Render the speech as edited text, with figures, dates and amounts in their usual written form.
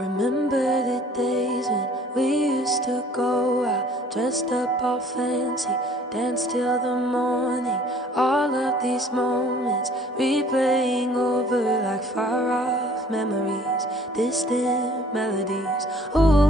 Remember the days when we used to go out, dressed up all fancy, dance till the morning. All of these moments replaying over like far off memories, distant melodies. Ooh.